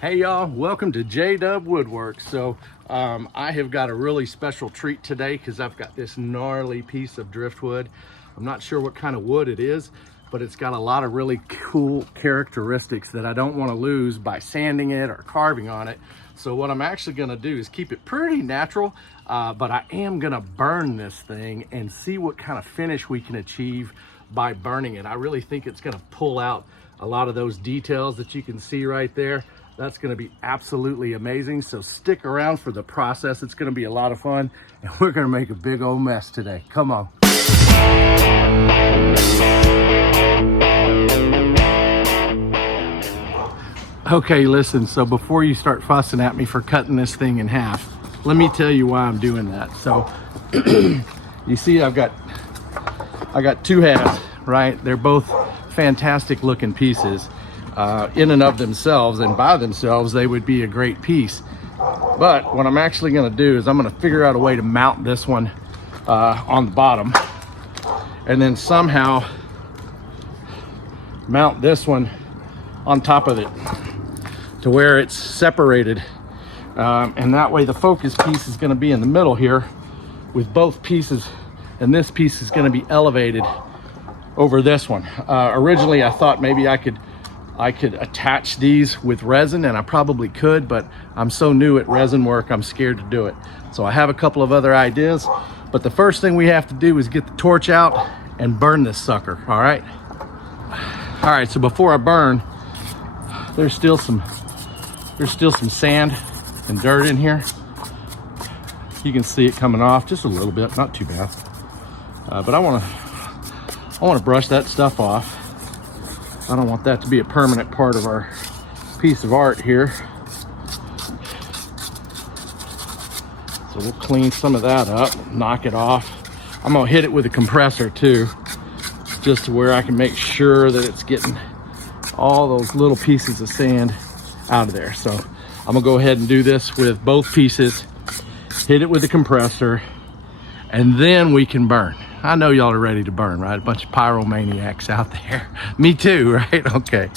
Hey y'all, welcome to JDUB-Woodworks. So I have got a really special treat today because I've got this gnarly piece of driftwood. I'm not sure what kind of wood it is, but it's got a lot of really cool characteristics that I don't want to lose by sanding it or carving on it. So what I'm actually going to do is keep it pretty natural, but I am going to burn this thing and see what kind of finish we can achieve by burning it. I really think it's going to pull out a lot of those details that you can see right there. That's going to be absolutely amazing. So stick around for the process. It's going to be a lot of fun, and we're going to make a big old mess today. Come on. Okay, listen, so before you start fussing at me for cutting this thing in half, let me tell you why I'm doing that. So you see I got two halves, right? They're both fantastic looking pieces. In and of themselves, and by themselves they would be a great piece, but what I'm actually going to do is I'm going to figure out a way to mount this one on the bottom, and then somehow mount this one on top of it to where it's separated, and that way the focus piece is going to be in the middle here with both pieces, and this piece is going to be elevated over this one. Originally I thought maybe I could attach these with resin, and I probably could, but I'm so new at resin work, I'm scared to do it. So I have a couple of other ideas, but the first thing we have to do is get the torch out and burn this sucker, all right? All right, so before I burn, there's still some sand and dirt in here. You can see it coming off just a little bit, not too bad. But I want to brush that stuff off. I don't want that to be a permanent part of our piece of art here. So we'll clean some of that up, knock it off. I'm gonna hit it with a compressor too, just to where I can make sure that it's getting all those little pieces of sand out of there. So I'm gonna go ahead and do this with both pieces, hit it with a compressor, and then we can burn. I know y'all are ready to burn, right? A bunch of pyromaniacs out there. Me too, right? Okay.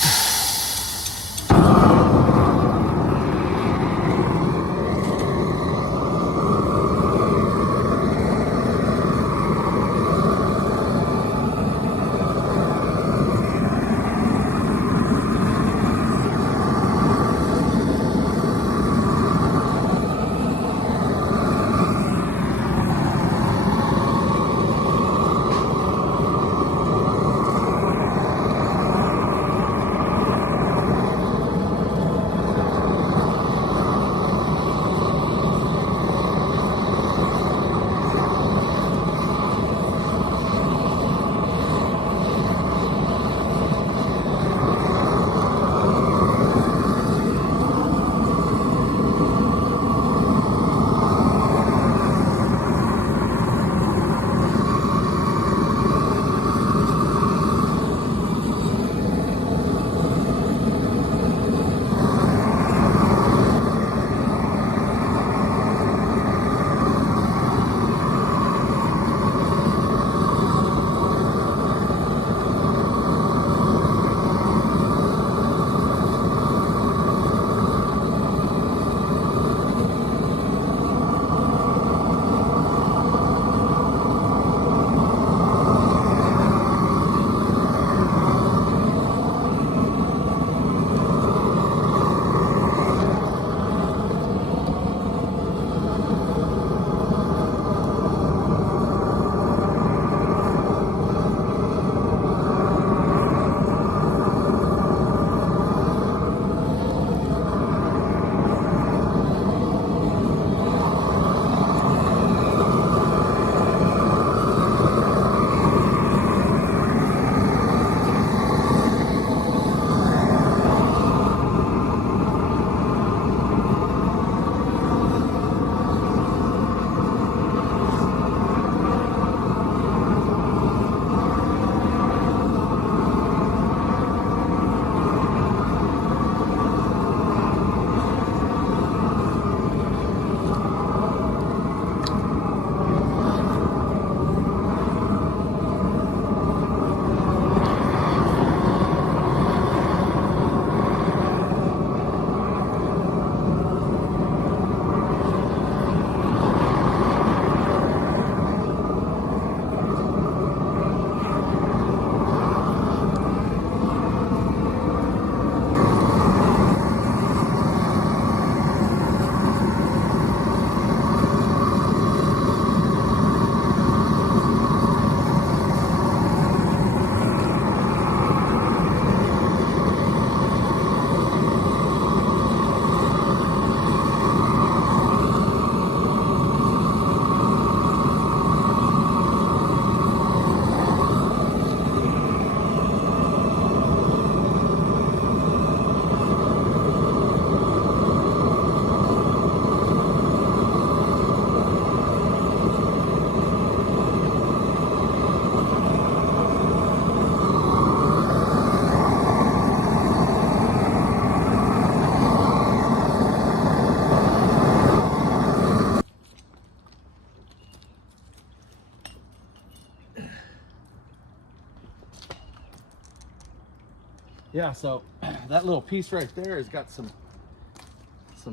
Yeah, so that little piece right there has got some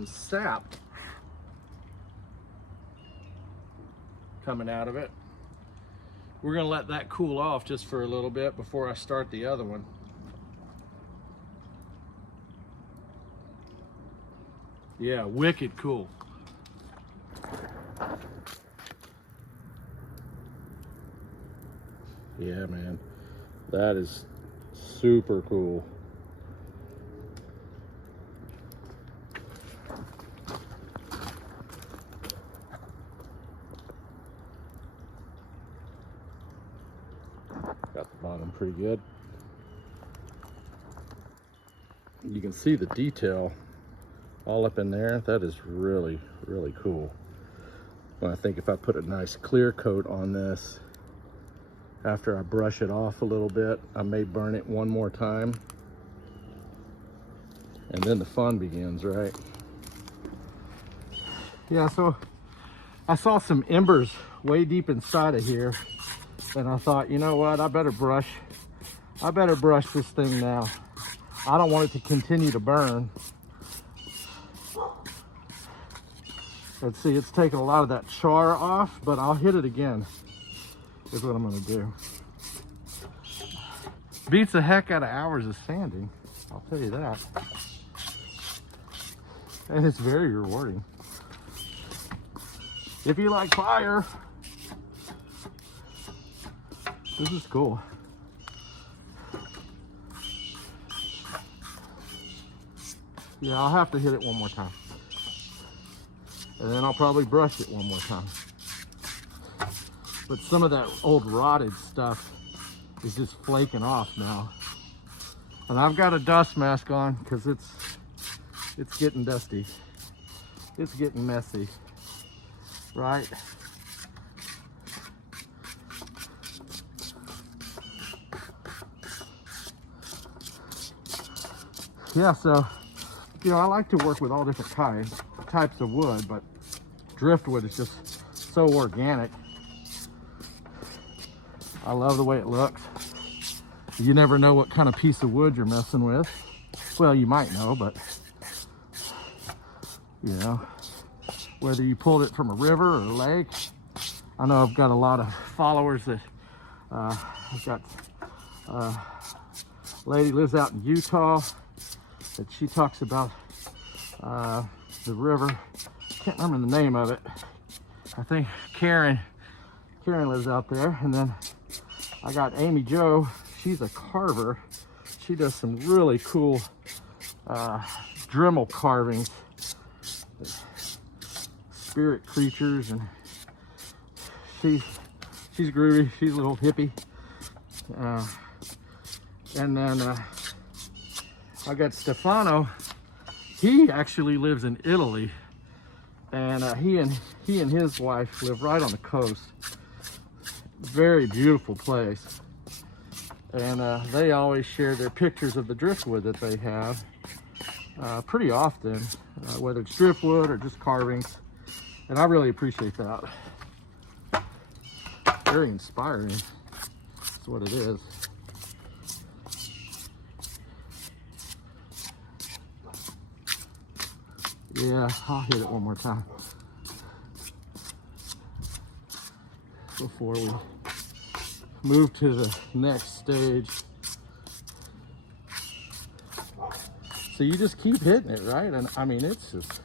sap coming out of it. We're gonna let that cool off just for a little bit before I start the other one. Yeah, wicked cool. Yeah, man, that is super cool. Got the bottom pretty good. You can see the detail all up in there. That is really, really cool. Well, I think if I put a nice clear coat on this, after I brush it off a little bit, I may burn it one more time. And then the fun begins, right? Yeah, so I saw some embers way deep inside of here. And I thought, you know what, I better brush this thing now. I don't want it to continue to burn. Let's see, it's taking a lot of that char off, but I'll hit it again, is what I'm gonna do. Beats the heck out of hours of sanding, I'll tell you that. And it's very rewarding. If you like fire, this is cool. Yeah, I'll have to hit it one more time. And then I'll probably brush it one more time. But some of that old rotted stuff is just flaking off now. And I've got a dust mask on because it's getting dusty. It's getting messy, right? Yeah, so, you know, I like to work with all different types of wood, but driftwood is just so organic. I love the way it looks. You never know what kind of piece of wood you're messing with. Well, you might know, but you know, whether you pulled it from a river or a lake. I know I've got a lot of followers that I've got a lady lives out in Utah that she talks about the river. Can't remember the name of it. I think Karen lives out there. And then I got Amy Jo. She's a carver. She does some really cool Dremel carvings, spirit creatures, and she's groovy. She's a little hippie. And then I got Stefano. He actually lives in Italy, and he and his wife live right on the coast. Very beautiful place. And they always share their pictures of the driftwood that they have pretty often, whether it's driftwood or just carvings. And I really appreciate that. Very inspiring. That's what it is. Yeah, I'll hit it one more time before we move to the next stage. So you just keep hitting it, right? And I mean, it's just,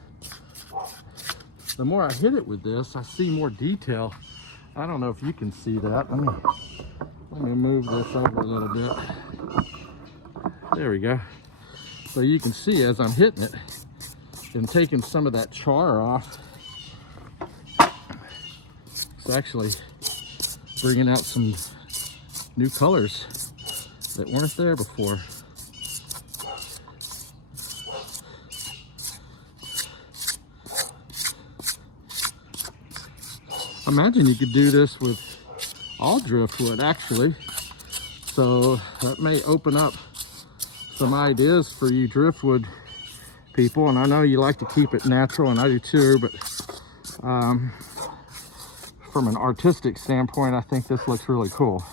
the more I hit it with this, I see more detail. I don't know if you can see that. Let me move this over a little bit. There we go. So you can see as I'm hitting it and taking some of that char off, it's actually bringing out some new colors that weren't there before. I imagine you could do this with all driftwood, actually. So that may open up some ideas for you driftwood people. And I know you like to keep it natural, and I do too, but from an artistic standpoint, I think this looks really cool.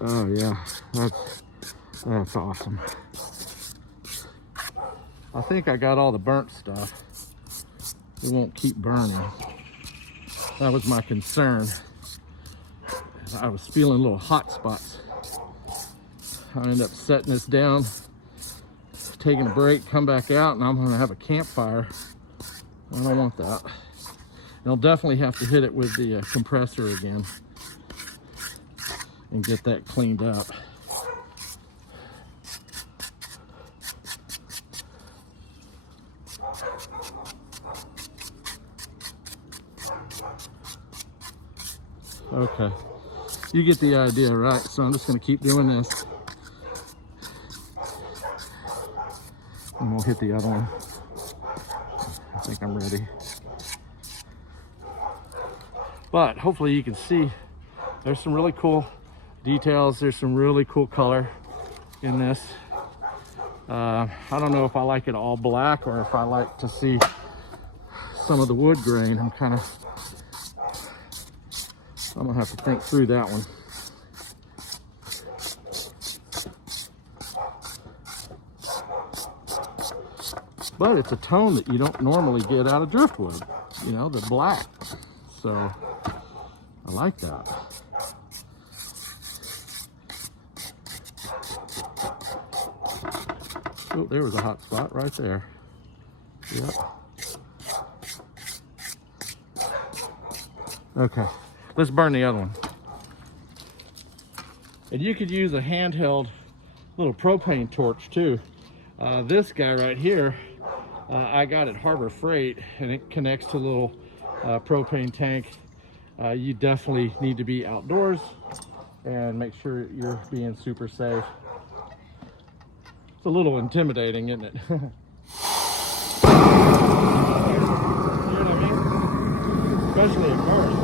Oh yeah, that's awesome. I think I got all the burnt stuff. It won't keep burning. That was my concern. I was feeling little hot spots. I ended up setting this down, taking a break, come back out, and I'm gonna have a campfire. I don't want that. And I'll definitely have to hit it with the compressor again and get that cleaned up. Okay, you get the idea, right? So I'm just gonna keep doing this. And we'll hit the other one. I think I'm ready. But hopefully you can see there's some really cool details. There's some really cool color in this. I don't know if I like it all black or if I like to see some of the wood grain. I'm gonna have to think through that one. But it's a tone that you don't normally get out of driftwood, you know, the black. So I like that. Oh, there was a hot spot right there. Yep. Okay, let's burn the other one. And you could use a handheld little propane torch too. This guy right here, I got at Harbor Freight, and it connects to a little propane tank. You definitely need to be outdoors and make sure you're being super safe. It's a little intimidating, isn't it? You know what I mean? Especially at first.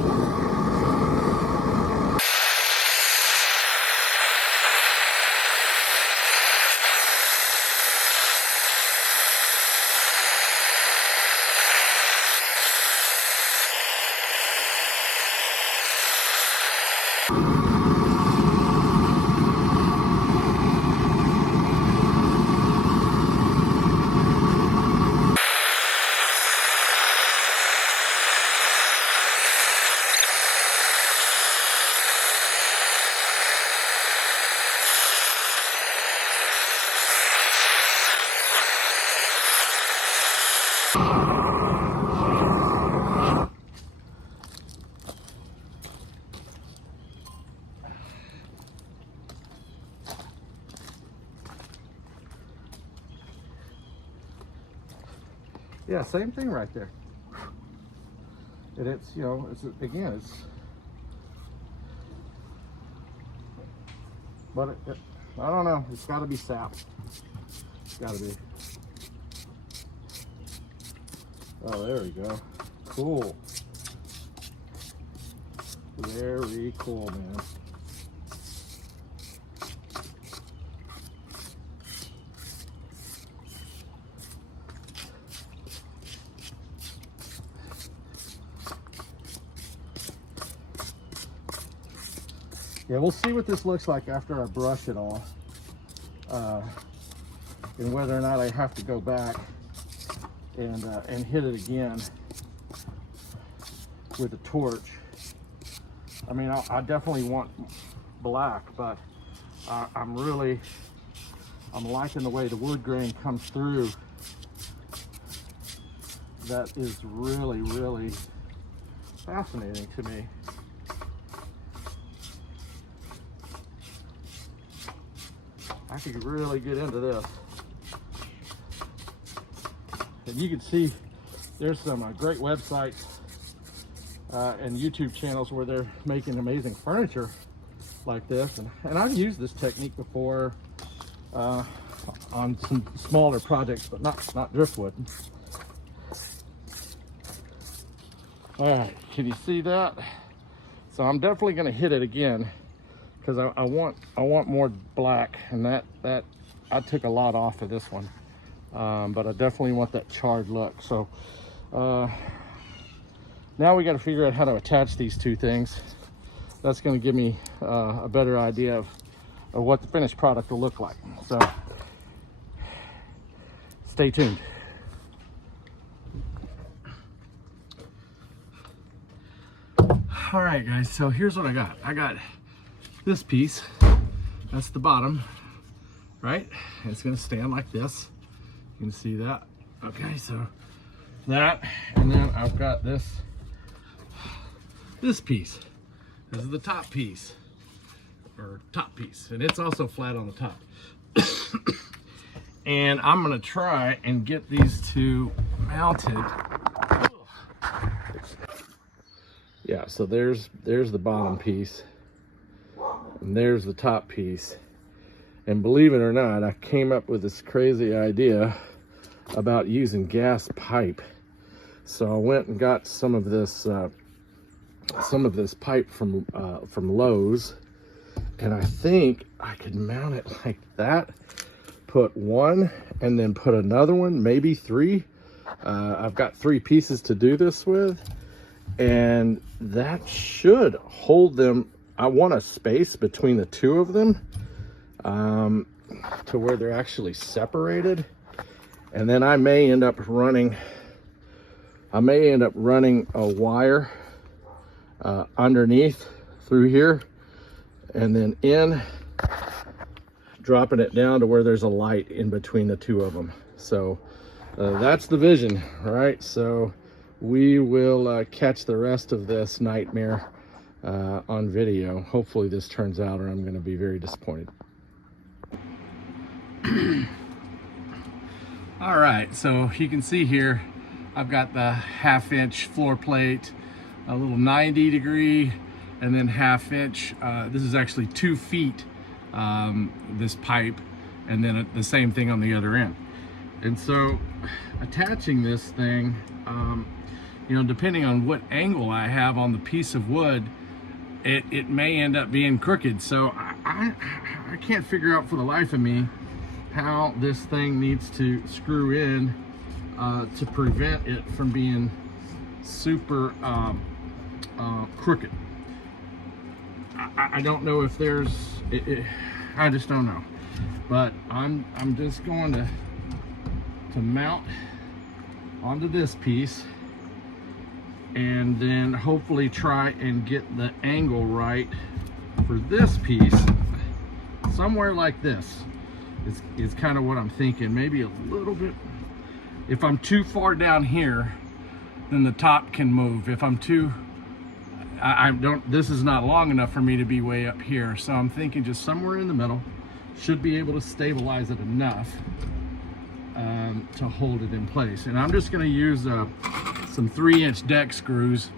Yeah, same thing right there. And it's, you know, it's, again, it's, but I don't know, it's got to be sap. It's got to be. Oh, there we go. Cool. Very cool, man. Yeah, we'll see what this looks like after I brush it all, and whether or not I have to go back and hit it again with a torch. I mean, I definitely want black, but I'm liking the way the wood grain comes through. That is really, really fascinating to me. I could really get into this. And you can see there's some great websites and YouTube channels where they're making amazing furniture like this. And I've used this technique before on some smaller projects, but not driftwood. All right, can you see that? So I'm definitely gonna hit it again, because I want more black, and that I took a lot off of this one, but I definitely want that charred look. So now we got to figure out how to attach these two things. That's going to give me a better idea of of what the finished product will look like. So stay tuned. All right, guys, so here's what I got. I got this piece. That's the bottom, right? It's gonna stand like this. You can see that. Okay, so that, and then I've got this piece. This is the top piece, or top piece, and it's also flat on the top. And I'm gonna try and get these two mounted. Yeah, so there's the bottom piece, and there's the top piece. And believe it or not, I came up with this crazy idea about using gas pipe. So I went and got some of this pipe from Lowe's, and I think I could mount it like that. Put one and then put another one, maybe three. I've got 3 pieces to do this with, and that should hold them. I want a space between the 2 of them to where they're actually separated. And then I may end up running a wire underneath through here, and then dropping it down to where there's a light in between the 2 of them. So that's the vision, right? So we will catch the rest of this nightmare on video. Hopefully this turns out, or I'm going to be very disappointed. All right, so you can see here I've got the 1/2 inch floor plate, a little 90 degree, and then 1/2 inch. This is actually 2 feet, this pipe, and then the same thing on the other end. And so attaching this thing, you know, depending on what angle I have on the piece of wood, it may end up being crooked. So I can't figure out for the life of me how this thing needs to screw in to prevent it from being super crooked. I don't know if there's, I just don't know. But I'm just going to mount onto this piece, and then hopefully try and get the angle right for this piece somewhere like this is kind of what I'm thinking. Maybe a little bit. If I'm too far down here, then the top can move. If I'm too, I don't, this is not long enough for me to be way up here. So I'm thinking just somewhere in the middle. Should be able to stabilize it enough to hold it in place. And I'm just going to use some 3-inch deck screws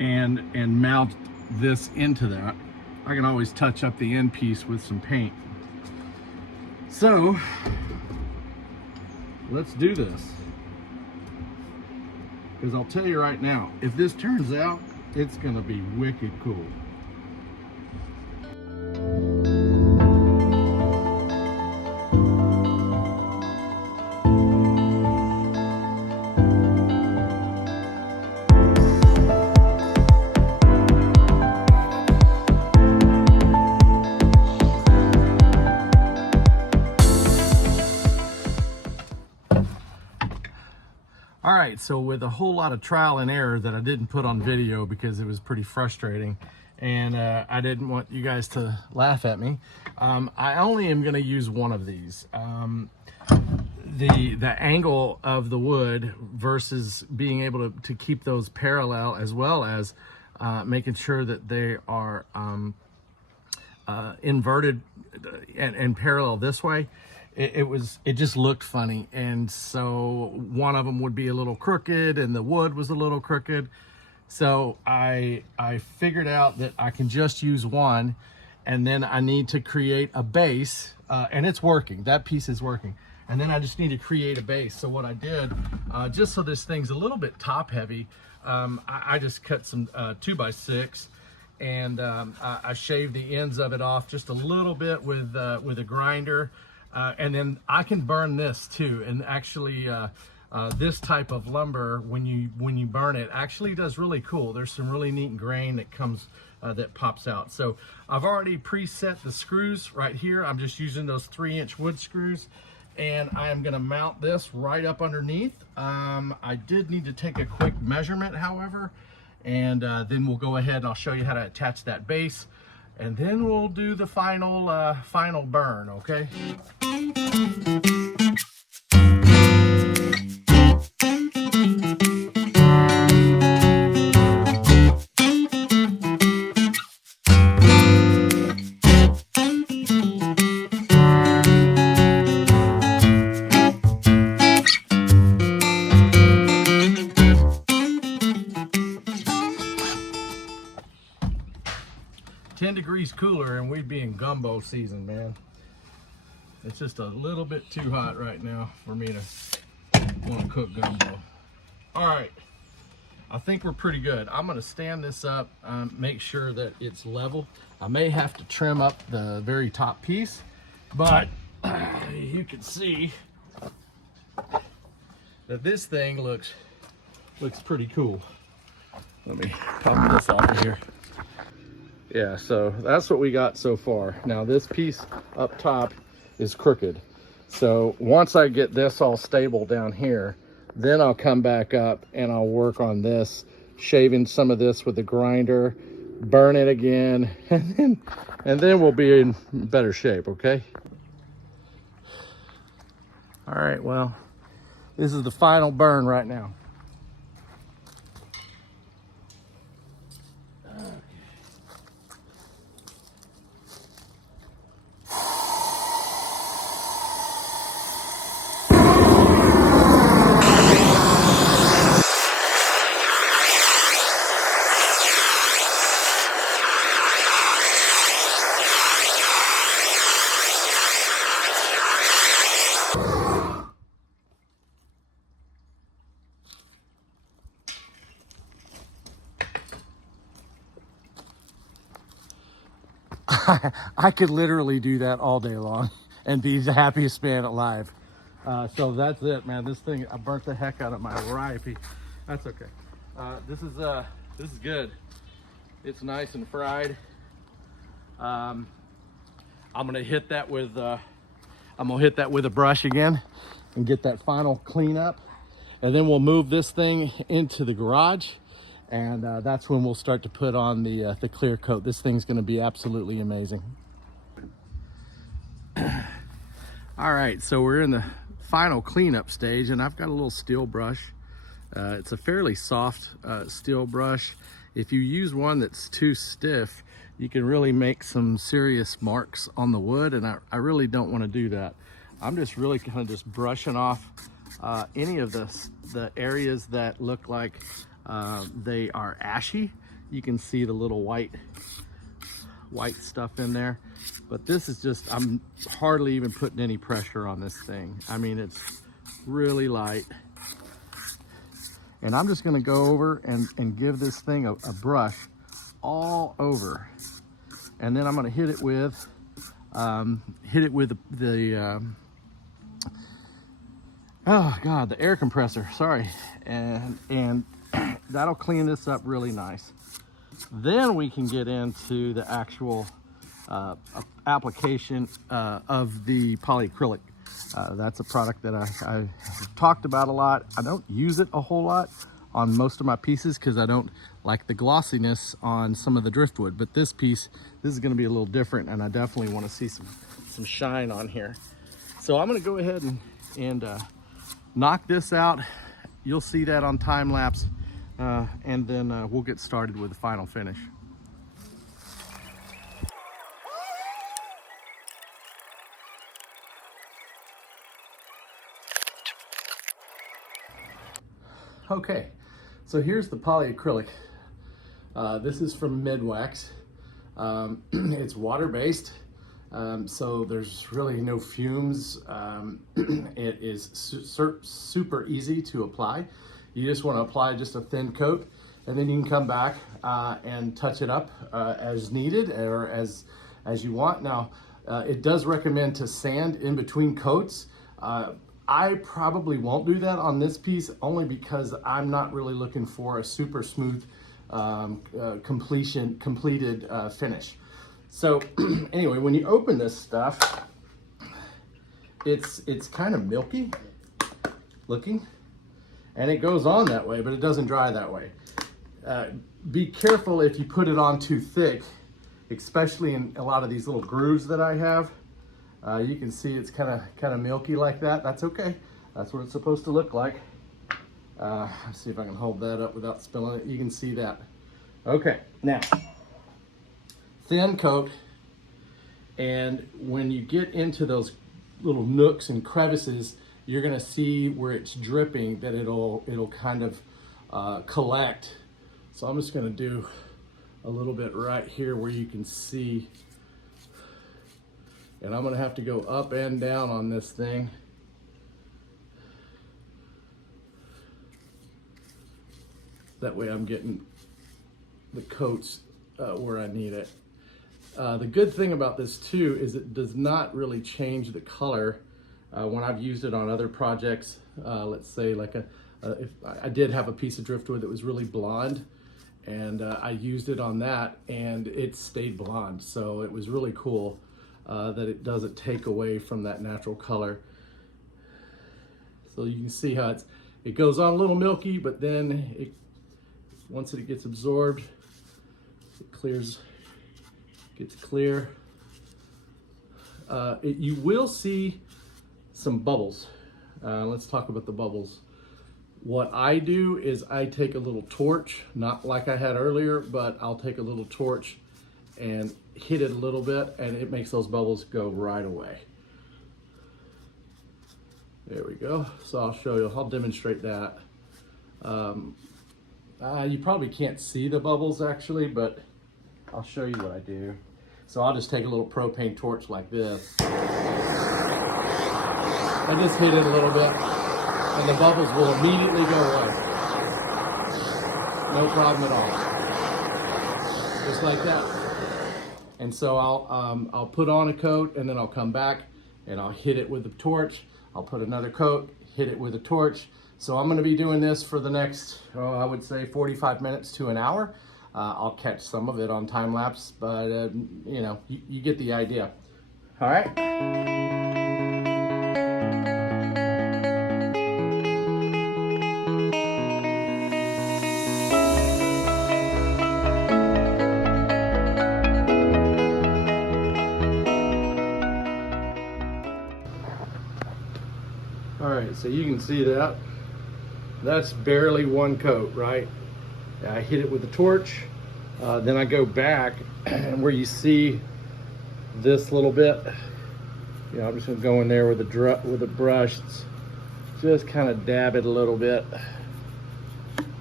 and mount this into that. I can always touch up the end piece with some paint. So let's do this, because I'll tell you right now, if this turns out, it's going to be wicked cool. All right, so with a whole lot of trial and error that I didn't put on video because it was pretty frustrating, and I didn't want you guys to laugh at me, I only am going to use one of these. The angle of the wood versus being able to keep those parallel, as well as making sure that they are inverted and parallel this way. It just looked funny, and so one of them would be a little crooked and the wood was a little crooked. So I figured out that I can just use one, and then I need to create a base, and it's working. That piece is working, and then I just need to create a base. So what I did, just so this thing's a little bit top heavy, I just cut some 2x6, and I shaved the ends of it off just a little bit with a grinder. And then I can burn this too. And actually, this type of lumber, when you burn it, actually does really cool. There's some really neat grain that comes that pops out. So I've already preset the screws right here. I'm just using those 3-inch wood screws, and I am going to mount this right up underneath. I did need to take a quick measurement, however, and then we'll go ahead and I'll show you how to attach that base, and then we'll do the final burn, okay? 10 degrees cooler and we'd be in gumbo season, man. It's just a little bit too hot right now for me to want to cook gumbo. All right, I think we're pretty good. I'm gonna stand this up, make sure that it's level. I may have to trim up the very top piece, but you can see that this thing looks pretty cool. Let me pop this off of here. Yeah, so that's what we got so far. Now this piece up top is crooked. So once I get this all stable down here, then I'll come back up and I'll work on this, shaving some of this with the grinder, burn it again, and then we'll be in better shape, okay? All right, well, this is the final burn right now. I could literally do that all day long and be the happiest man alive. So that's it, man. This thing, I burnt the heck out of my variety. That's okay. This is good. It's nice and fried. I'm gonna hit that with a brush again and get that final cleanup, and then we'll move this thing into the garage. And that's when we'll start to put on the clear coat. This thing's gonna be absolutely amazing. All right, so we're in the final cleanup stage, and I've got a little steel brush. It's a fairly soft steel brush. If you use one that's too stiff, you can really make some serious marks on the wood, and I really don't wanna do that. I'm just really kind of just brushing off any of the areas that look like they are ashy. You can see the little white stuff in there, but this is just, I'm hardly even putting any pressure on this thing. I mean, it's really light, and I'm just going to go over and give this thing a brush all over, and then I'm going to hit it with the air compressor, sorry, and that'll clean this up really nice. Then we can get into the actual application of the polyacrylic. That's a product that I've talked about a lot. I don't use it a whole lot on most of my pieces because I don't like the glossiness on some of the driftwood, but this piece, this is going to be a little different, and I definitely want to see some shine on here. So I'm going to go ahead and knock this out. You'll see that on time lapse, and then we'll get started with the final finish. Okay, so here's the polyacrylic. This is from Midwax. It's water-based, so there's really no fumes. It is super easy to apply. You just want to apply just a thin coat, and then you can come back and touch it up as needed or as you want. Now, it does recommend to sand in between coats. I probably won't do that on this piece, only because I'm not really looking for a super smooth completed finish. So anyway, when you open this stuff, it's kind of milky looking, and it goes on that way, but it doesn't dry that way. Be careful if you put it on too thick, especially in a lot of these little grooves that I have. You can see it's kind of milky like that. That's okay. That's what it's supposed to look like. Let's see if I can hold that up without spilling it. You can see that. Okay, now, thin coat, and when you get into those little nooks and crevices, you're gonna see where it's dripping, that it'll kind of collect. So I'm just gonna do a little bit right here where you can see, and I'm gonna have to go up and down on this thing. That way I'm getting the coats where I need it. The good thing about this too is it does not really change the color when I've used it on other projects. Let's say like if I did have a piece of driftwood that was really blonde, and I used it on that and it stayed blonde. So it was really cool that it doesn't take away from that natural color. So you can see how it goes on a little milky, but then once it gets absorbed, it gets clear. You will see some bubbles. Let's talk about the bubbles. What I do is I take a little torch, not like I had earlier, but I'll take a little torch and hit it a little bit, and it makes those bubbles go right away. There we go. So I'll show you, I'll demonstrate that. You probably can't see the bubbles actually, but I'll show you what I do. So I'll just take a little propane torch like this. I just hit it a little bit, and the bubbles will immediately go away. No problem at all. Just like that. And so I'll put on a coat, and then I'll come back and I'll hit it with the torch. I'll put another coat, hit it with a torch. So I'm gonna be doing this for the next, I would say 45 minutes to an hour. I'll catch some of it on time lapse, but you know, you get the idea. All right. All right, so you can see that. That's barely one coat, right? I hit it with a torch, then I go back, and where you see this little bit, you know, I'm just gonna go in there with a brush, just kind of dab it a little bit.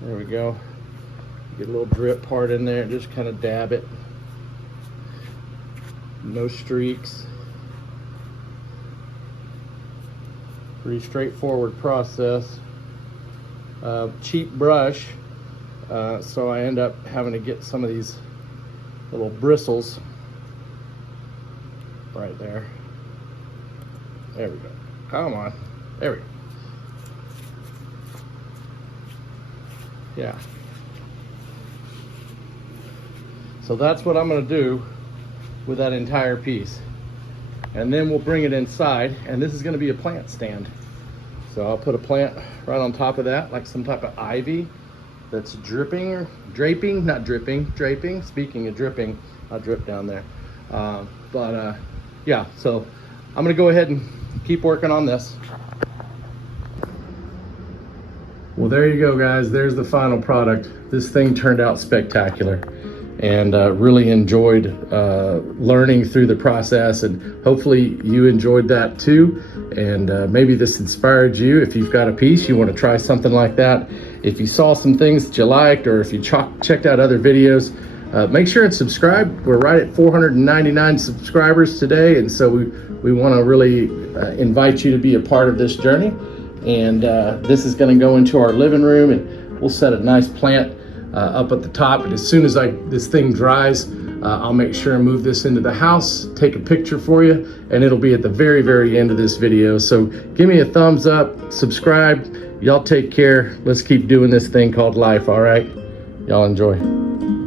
There we go. Get a little drip part in there, just kind of dab it. No streaks. Pretty straightforward process. Cheap brush, so I end up having to get some of these little bristles right there. There we go. Come on. There we go. Yeah. So that's what I'm going to do with that entire piece. And then we'll bring it inside, and this is going to be a plant stand. So I'll put a plant right on top of that, like some type of ivy that's dripping or draping, not dripping, draping. Speaking of dripping, I'll drip down there. Yeah, so I'm gonna go ahead and keep working on this. Well, there you go, guys. There's the final product. This thing turned out spectacular, and really enjoyed learning through the process, and hopefully you enjoyed that too. And maybe this inspired you. If you've got a piece, you want to try something like that. If you saw some things that you liked, or if you checked out other videos, make sure and subscribe. We're right at 499 subscribers today, and so we want to really invite you to be a part of this journey. And this is going to go into our living room, and we'll set a nice plant up at the top. And as soon as this thing dries, I'll make sure and move this into the house, take a picture for you, and it'll be at the very, very end of this video. So give me a thumbs up, subscribe. Y'all take care. Let's keep doing this thing called life, all right? Y'all enjoy.